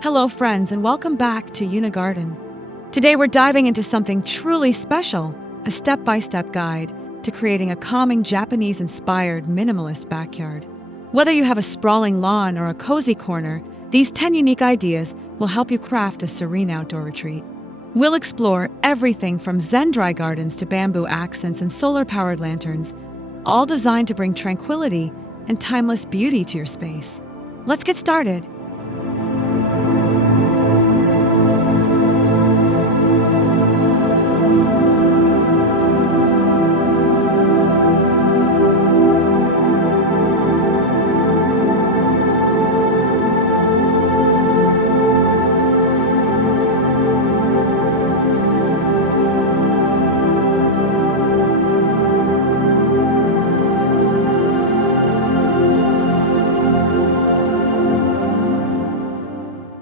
Hello, friends, and welcome back to Yuna Garden. Today, we're diving into something truly special, a step-by-step guide to creating a calming Japanese-inspired minimalist backyard. Whether you have a sprawling lawn or a cozy corner, these 10 unique ideas will help you craft a serene outdoor retreat. We'll explore everything from Zen Dry Gardens to bamboo accents and solar-powered lanterns, all designed to bring tranquility and timeless beauty to your space. Let's get started.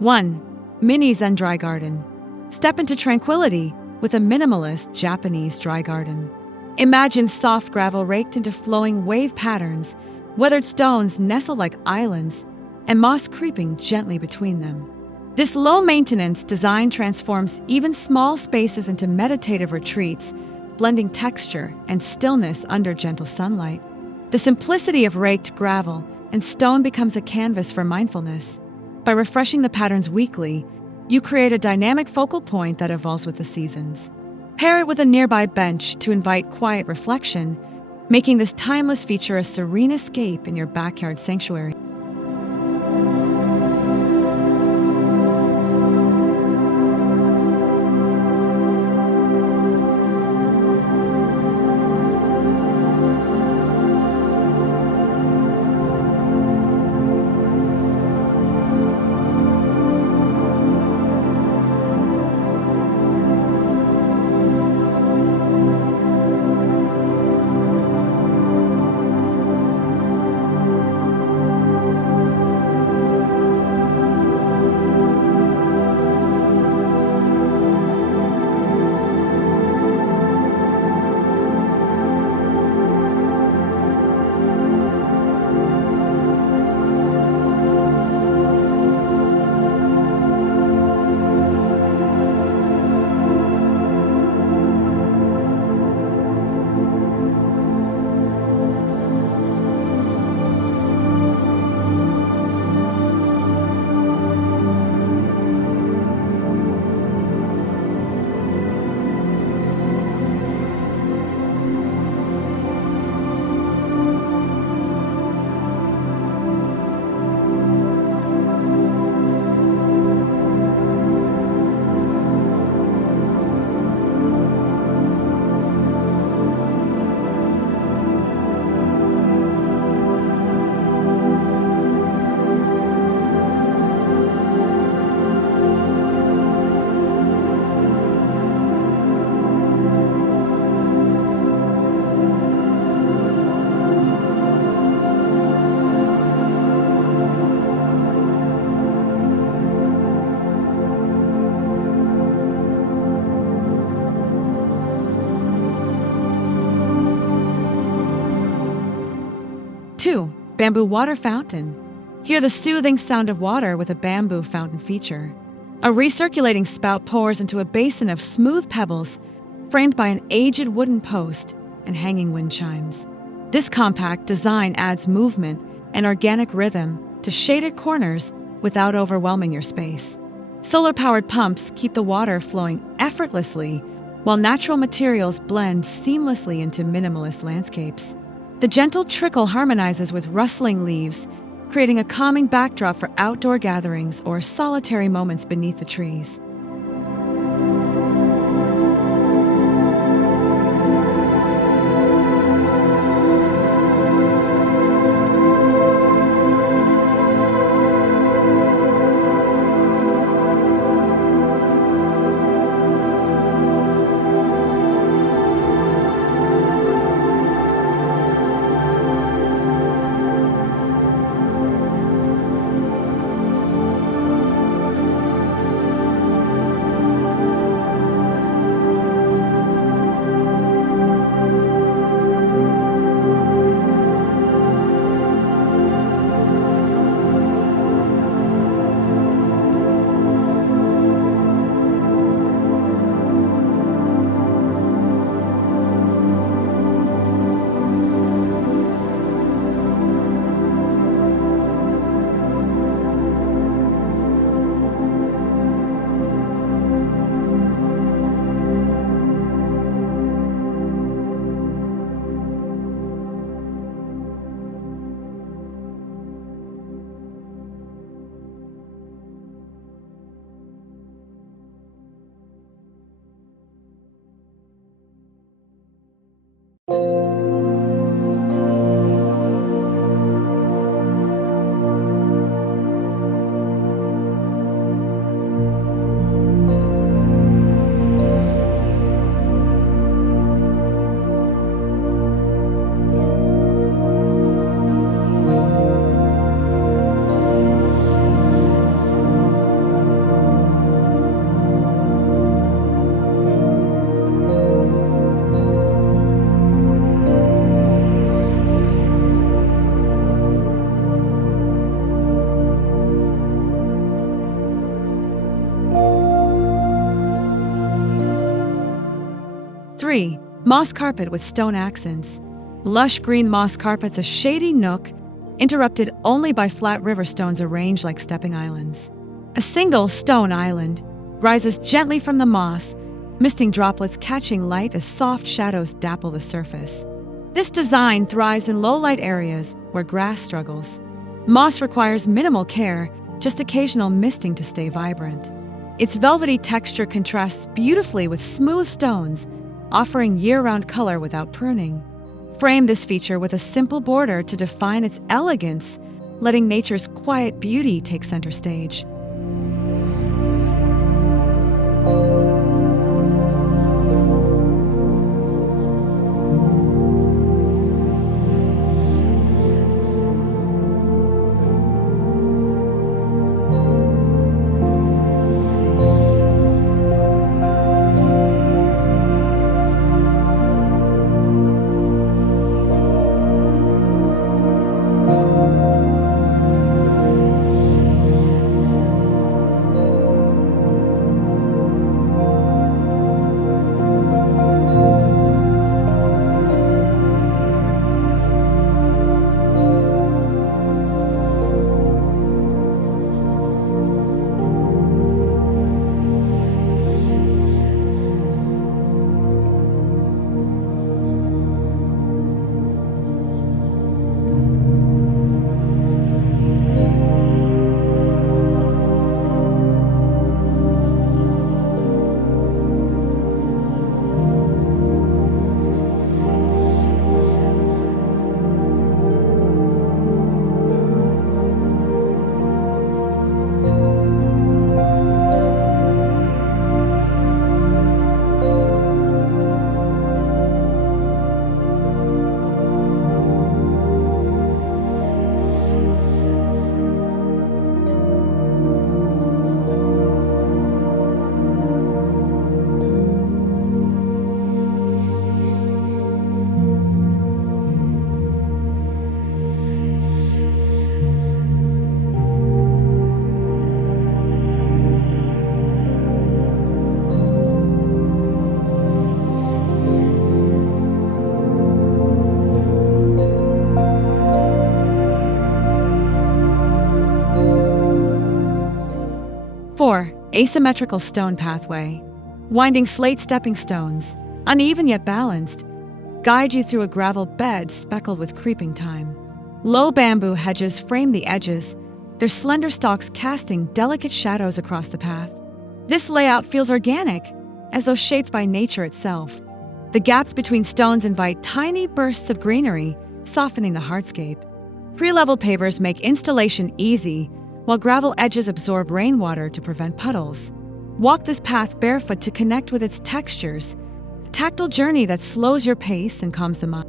One, Mini Zen Dry Garden. Step into tranquility with a minimalist Japanese dry garden. Imagine soft gravel raked into flowing wave patterns, weathered stones nestle like islands, and moss creeping gently between them. This low-maintenance design transforms even small spaces into meditative retreats, blending texture and stillness under gentle sunlight. The simplicity of raked gravel and stone becomes a canvas for mindfulness. By refreshing the patterns weekly, you create a dynamic focal point that evolves with the seasons. Pair it with a nearby bench to invite quiet reflection, making this timeless feature a serene escape in your backyard sanctuary. Two, bamboo water fountain. Hear the soothing sound of water with a bamboo fountain feature. A recirculating spout pours into a basin of smooth pebbles, framed by an aged wooden post and hanging wind chimes. This compact design adds movement and organic rhythm to shaded corners without overwhelming your space. Solar-powered pumps keep the water flowing effortlessly, while natural materials blend seamlessly into minimalist landscapes. The gentle trickle harmonizes with rustling leaves, creating a calming backdrop for outdoor gatherings or solitary moments beneath the trees. 3. Moss carpet with stone accents. Lush green moss carpets a shady nook, interrupted only by flat river stones arranged like stepping islands. A single stone island rises gently from the moss, misting droplets catching light as soft shadows dapple the surface. This design thrives in low-light areas where grass struggles. Moss requires minimal care, just occasional misting to stay vibrant. Its velvety texture contrasts beautifully with smooth stones, offering year-round color without pruning. Frame this feature with a simple border to define its elegance, letting nature's quiet beauty take center stage. Asymmetrical Stone Pathway. Winding slate stepping stones, uneven yet balanced, guide you through a gravel bed speckled with creeping thyme. Low bamboo hedges frame the edges, their slender stalks casting delicate shadows across the path. This layout feels organic, as though shaped by nature itself. The gaps between stones invite tiny bursts of greenery, softening the hardscape. Pre-level pavers make installation easy, while gravel edges absorb rainwater to prevent puddles. Walk this path barefoot to connect with its textures, a tactile journey that slows your pace and calms the mind.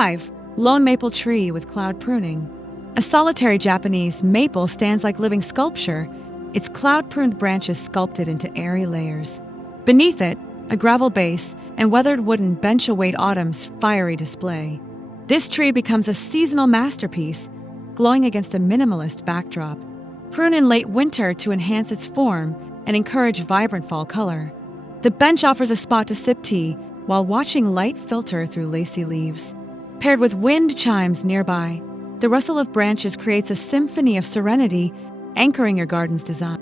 5. Lone maple tree with cloud pruning. A solitary Japanese maple stands like living sculpture, its cloud-pruned branches sculpted into airy layers. Beneath it, a gravel base and weathered wooden bench await autumn's fiery display. This tree becomes a seasonal masterpiece, glowing against a minimalist backdrop. Prune in late winter to enhance its form and encourage vibrant fall color. The bench offers a spot to sip tea while watching light filter through lacy leaves. Paired with wind chimes nearby, the rustle of branches creates a symphony of serenity, anchoring your garden's design.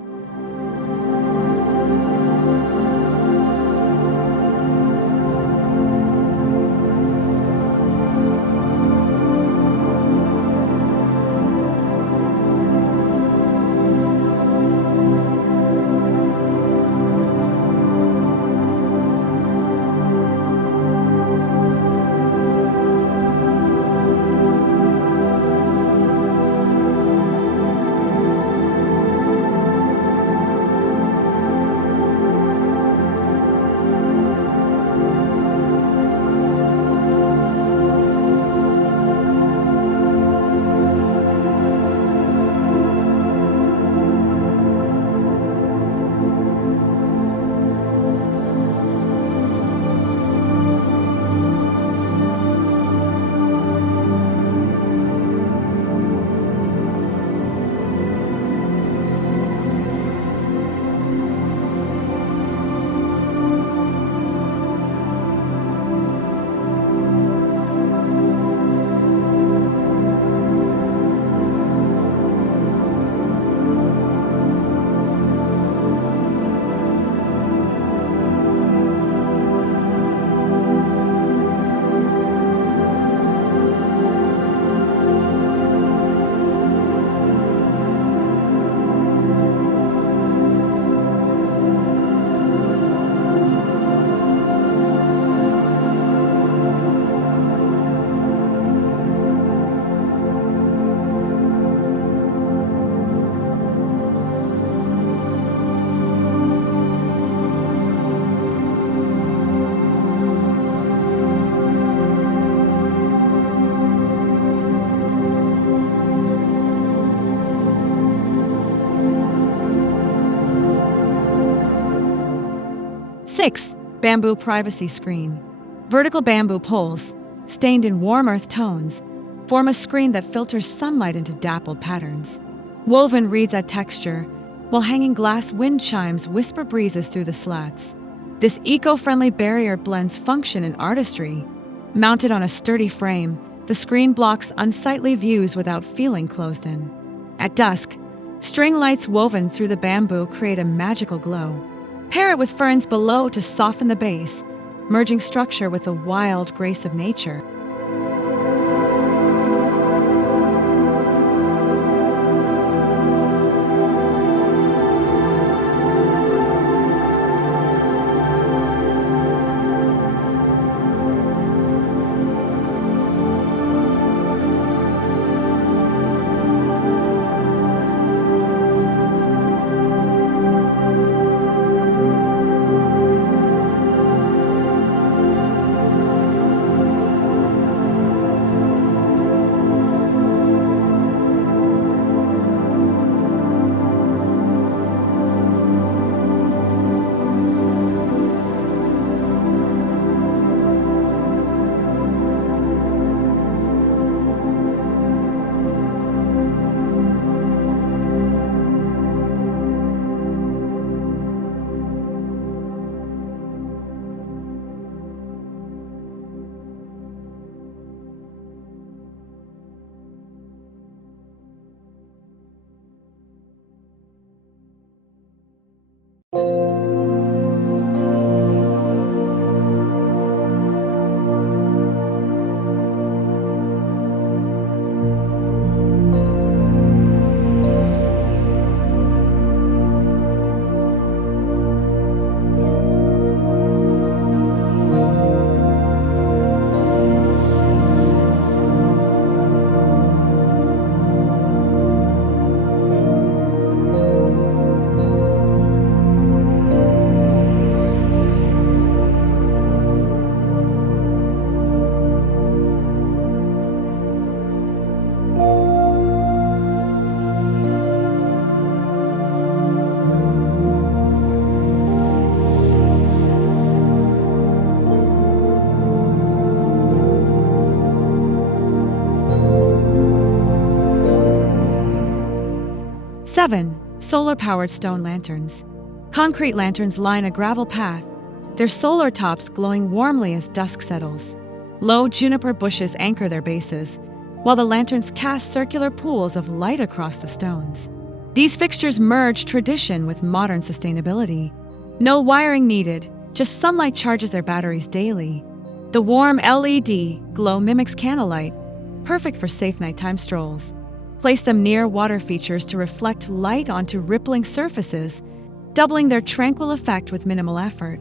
Six, bamboo privacy screen. Vertical bamboo poles, stained in warm earth tones, form a screen that filters sunlight into dappled patterns. Woven reeds add texture, while hanging glass wind chimes whisper breezes through the slats. This eco-friendly barrier blends function and artistry. Mounted on a sturdy frame, the screen blocks unsightly views without feeling closed in. At dusk, string lights woven through the bamboo create a magical glow. Pair it with ferns below to soften the base, merging structure with the wild grace of nature. 7. Solar-powered stone lanterns. Concrete lanterns line a gravel path, their solar tops glowing warmly as dusk settles. Low juniper bushes anchor their bases, while the lanterns cast circular pools of light across the stones. These fixtures merge tradition with modern sustainability. No wiring needed, just sunlight charges their batteries daily. The warm LED glow mimics candlelight, perfect for safe nighttime strolls. Place them near water features to reflect light onto rippling surfaces, doubling their tranquil effect with minimal effort.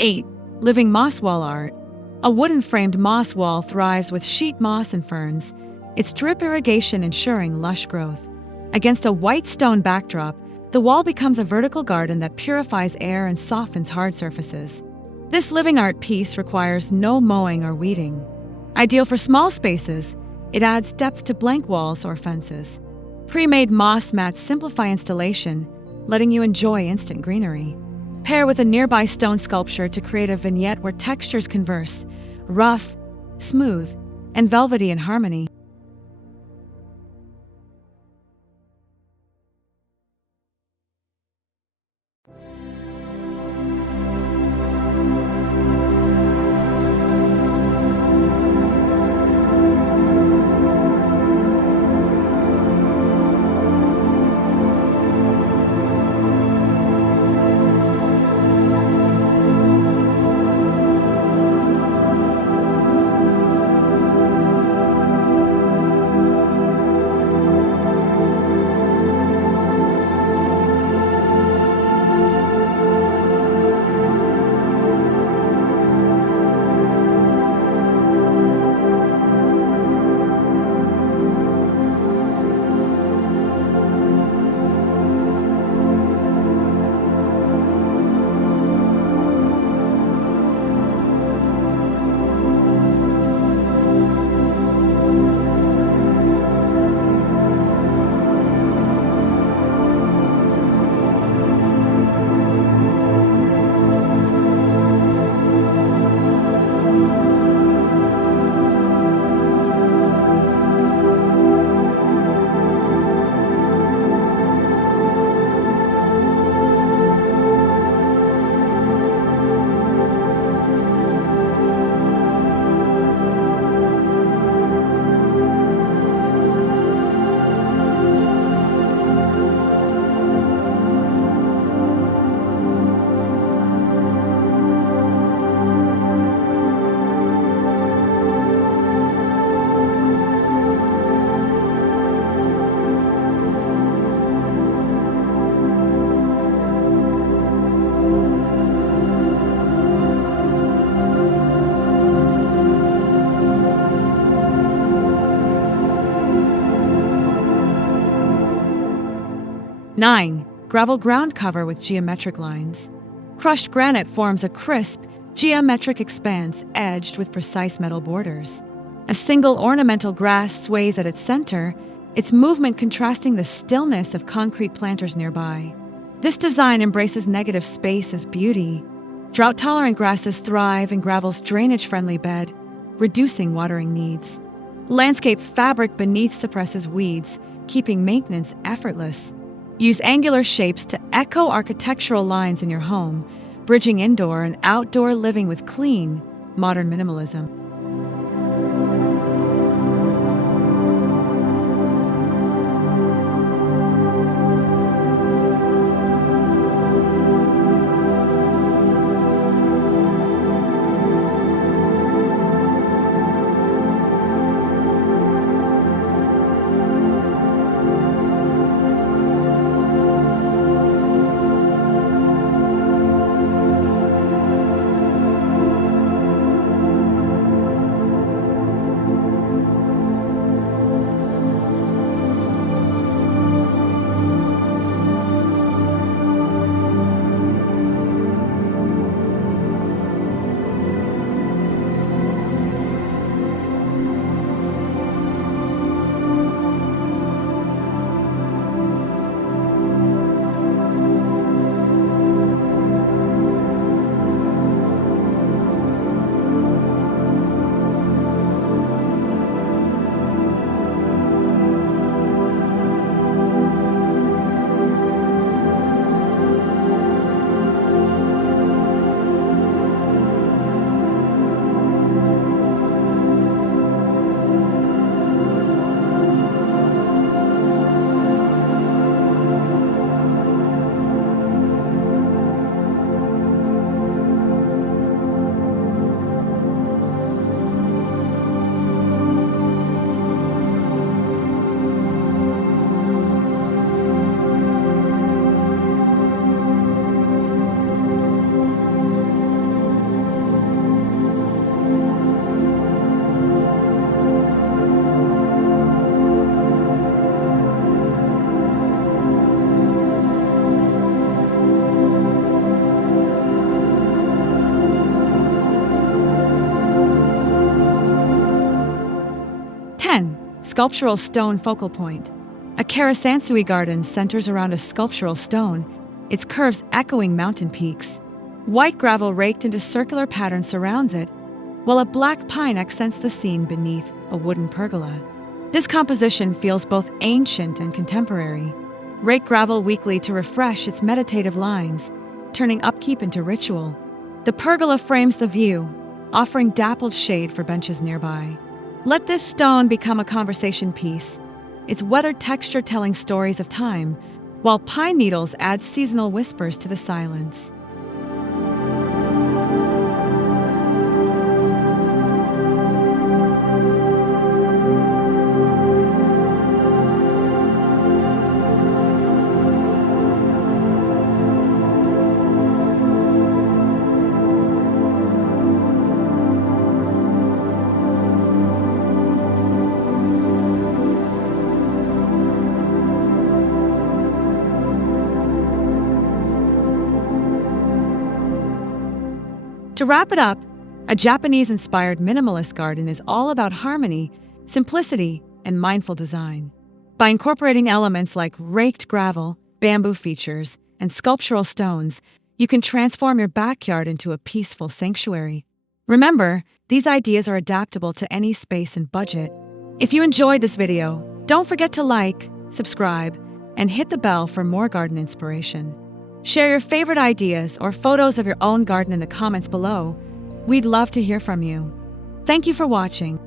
Eight. Living moss wall art. A wooden-framed moss wall thrives with sheet moss and ferns, its drip irrigation ensuring lush growth. Against a white stone backdrop, the wall becomes a vertical garden that purifies air and softens hard surfaces. This living art piece requires no mowing or weeding. Ideal for small spaces, it adds depth to blank walls or fences. Pre-made moss mats simplify installation, letting you enjoy instant greenery. Pair with a nearby stone sculpture to create a vignette where textures converse, rough, smooth, and velvety in harmony. 9. Gravel ground cover with geometric lines. Crushed granite forms a crisp, geometric expanse edged with precise metal borders. A single ornamental grass sways at its center, its movement contrasting the stillness of concrete planters nearby. This design embraces negative space as beauty. Drought-tolerant grasses thrive in gravel's drainage-friendly bed, reducing watering needs. Landscape fabric beneath suppresses weeds, keeping maintenance effortless. Use angular shapes to echo architectural lines in your home, bridging indoor and outdoor living with clean, modern minimalism. Sculptural Stone Focal Point. A karesansui garden centers around a sculptural stone, its curves echoing mountain peaks. White gravel raked into circular patterns surrounds it, while a black pine accents the scene beneath a wooden pergola. This composition feels both ancient and contemporary. Rake gravel weekly to refresh its meditative lines, turning upkeep into ritual. The pergola frames the view, offering dappled shade for benches nearby. Let this stone become a conversation piece, its weathered texture telling stories of time, while pine needles add seasonal whispers to the silence. To wrap it up, a Japanese-inspired minimalist garden is all about harmony, simplicity, and mindful design. By incorporating elements like raked gravel, bamboo features, and sculptural stones, you can transform your backyard into a peaceful sanctuary. Remember, these ideas are adaptable to any space and budget. If you enjoyed this video, don't forget to like, subscribe, and hit the bell for more garden inspiration. Share your favorite ideas or photos of your own garden in the comments below. We'd love to hear from you. Thank you for watching.